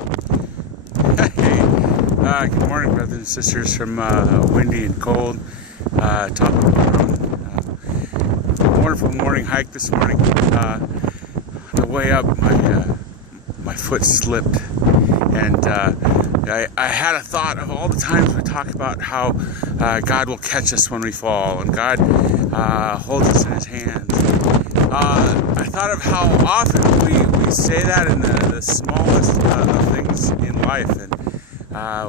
Hey, good morning, brothers and sisters from windy and cold, top of the mountain. Wonderful morning hike this morning. On the way up, my foot slipped, and I had a thought of all the times we talk about how God will catch us when we fall, and God holds us in His hands. I thought of how often we say that in the smallest of things in life, and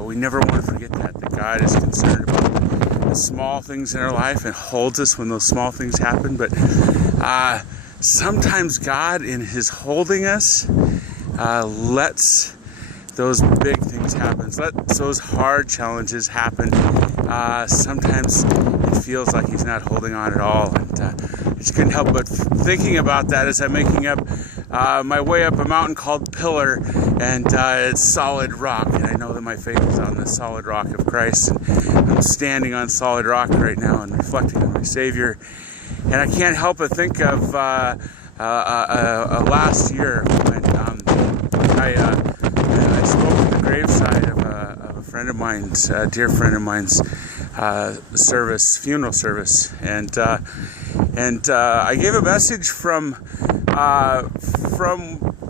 we never want to forget that God is concerned about the small things in our life and holds us when those small things happen. But sometimes God, in His holding us, lets those big things happen, lets those hard challenges happen. Sometimes it feels like He's not holding on at all, and I just couldn't help but thinking about that as I'm making up my way up a mountain called Pillar, and it's solid rock, and I know that my faith is on the solid rock of Christ, and I'm standing on solid rock right now and reflecting on my Savior. And I can't help but think of last year when I spoke at the graveside of a friend of mine's, a dear friend of mine's, funeral service, and I gave a message from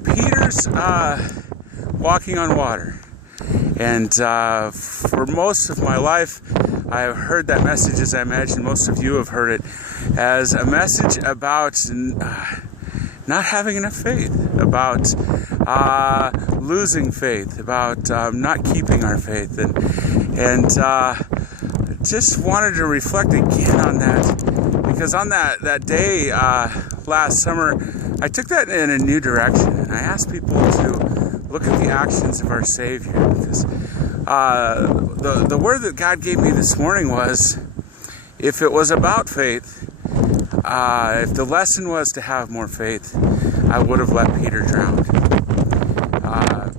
Peter's walking on water. And for most of my life, I have heard that message, as I imagine most of you have heard it, as a message about not having enough faith, about losing faith, about not keeping our faith, and just wanted to reflect again on that, because on that day last summer, I took that in a new direction, and I asked people to look at the actions of our Savior, because the word that God gave me this morning was, if it was about faith, if the lesson was to have more faith, I would have let Peter drown,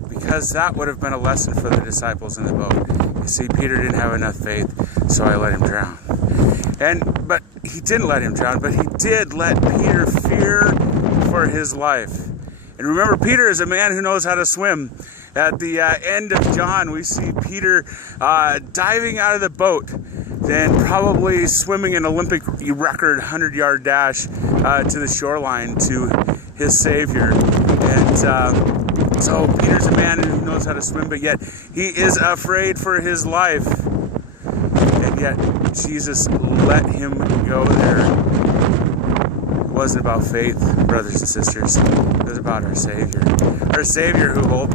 because that would have been a lesson for the disciples in the boat. You see, Peter didn't have enough faith, so I let him drown. But he didn't let him drown, but he did let Peter fear for his life. And remember, Peter is a man who knows how to swim. At the end of John, we see Peter diving out of the boat, then probably swimming an Olympic record 100-yard dash to the shoreline to his Savior. And so Peter's a man who knows how to swim, but yet he is afraid for his life. And yet Jesus let him go there. It wasn't about faith, brothers and sisters. It was about our Savior. Our Savior who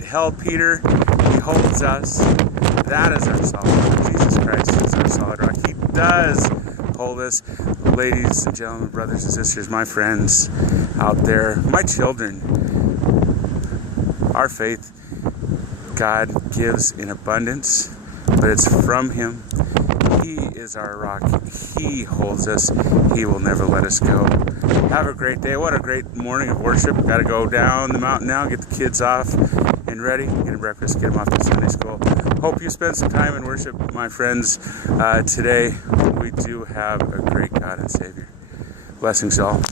held Peter. He holds us. That is our solid rock. Jesus Christ is our solid rock. He does hold us. Ladies and gentlemen, brothers and sisters, my friends out there, my children, our faith, God gives in abundance, but it's from Him. He is our rock. He holds us. He will never let us go. Have a great day. What a great morning of worship. Got to go down the mountain now, get the kids off and ready, get them breakfast, get them off to Sunday school. Hope you spend some time in worship, my friends, today. We do have a great God and Savior. Blessings all.